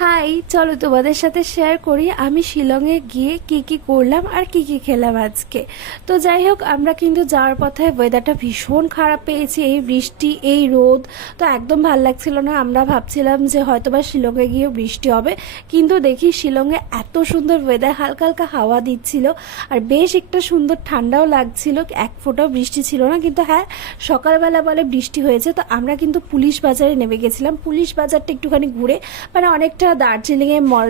High, চলো তোমাদের সাথে শেয়ার করি আমি শিলংয়ে গিয়ে কি কি করলাম আর কি কি খেলাম আজকে। তো যাই হোক, আমরা কিন্তু যাওয়ার পথে ওয়েদারটা ভীষণ খারাপ পেয়েছি, এই বৃষ্টি এই রোদ, তো একদম ভাল লাগছিল না। আমরা ভাবছিলাম যে হয়তোবা শিলংয়ে গিয়ে বৃষ্টি হবে, কিন্তু দেখি শিলংয়ে এত সুন্দর ওয়েদার, হালকা হালকা হাওয়া দিচ্ছিল আর বেশ একটা সুন্দর ঠান্ডাও লাগছিল, এক ফোঁটাও বৃষ্টি ছিল না। কিন্তু হ্যাঁ, সকালবেলা বলে বৃষ্টি হয়েছে। তো আমরা কিন্তু পুলিশ বাজারে নেমে গেছিলাম, পুলিশ বাজারটা একটুখানি ঘুরে, মানে অনেকটা দার্জিলিংয়ে মল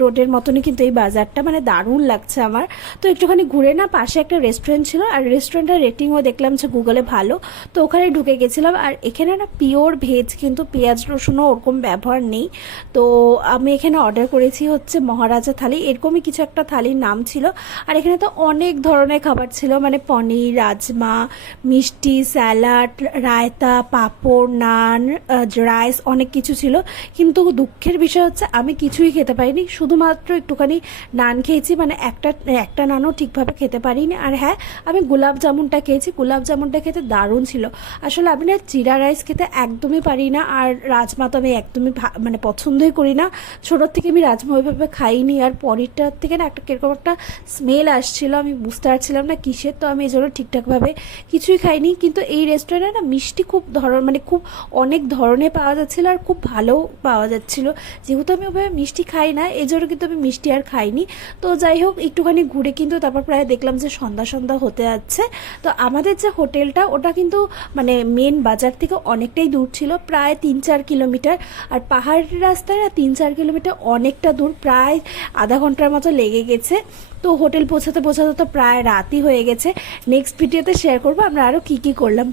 রোডের মতনই কিন্তু এই বাজারটা, মানে দারুণ লাগছে আমার। তো একটুখানি ঘুরে না, পাশে একটা রেস্টুরেন্ট ছিল আর রেস্টুরেন্টের রেটিংও দেখলাম যে গুগলে ভালো, তো ওখানে ঢুকে গেছিলাম। আর এখানে না পিওর ভেজ, কিন্তু পেঁয়াজ রসুনও ওরকম ব্যবহার নেই। তো আমি এখানে অর্ডার করেছি হচ্ছে মহারাজা থালি, এরকমই কিছু একটা থালির নাম ছিল। আর এখানে তো অনেক ধরনের খাবার ছিল, মানে পনির, রাজমা, মিষ্টি, স্যালাড, রায়তা, পাঁপড়, নান, রাইস, অনেক কিছু ছিল। কিন্তু দুঃখের বিষয় হচ্ছে আমি কিছুই খেতে পারিনি, শুধুমাত্র একটুখানি নান খেয়েছি, মানে একটা একটা নানও ঠিকভাবে খেতে পারিনি। আর হ্যাঁ, আমি গোলাপ জামুনটা খেয়েছি, গোলাপ জামুনটা খেতে দারুণ ছিল। আসলে আমি না জিরা রাইস খেতে একদমই পারি না, আর রাজমা তো আমি একদমই মানে পছন্দই করি না। ছোটোর থেকে আমি রাজমা ওইভাবে খাইনি। আর পনিরটার থেকে না একটা কিরকম একটা স্মেল আসছিল, আমি বুঝতে পারছিলাম না কিসের, তো আমি এই জন্য ঠিকঠাকভাবে কিছুই খাইনি। কিন্তু এই রেস্টুরেন্টে না মিষ্টি খুব মানে খুব অনেক ধরনের পাওয়া যাচ্ছিলো আর খুব ভালো পাওয়া যাচ্ছিলো। যেহেতু আমি ওভাবে মিষ্টি খাই না, এই জন্য কিন্তু আমি মিষ্টি আর খাইনি। তো যাই হোক, একটুখানি ঘুরে কিন্তু তারপর প্রায় দেখলাম যে সন্ধ্যা সন্ধ্যা হতে যাচ্ছে। তো আমাদের যে হোটেলটা, ওটা কিন্তু মানে মেন বাজার থেকে অনেকটাই দূর ছিল, প্রায় 3-4 কিলোমিটার। আর পাহাড়ের রাস্তায় না 3-4 কিলোমিটার অনেকটা দূর, প্রায় আধা ঘন্টার মতো লেগে গেছে। তো হোটেল পৌঁছাতে পৌঁছাতে তো প্রায় রাতই হয়ে গেছে। নেক্সট ভিডিওতে শেয়ার করবো আমরা আরও কী কী করলাম।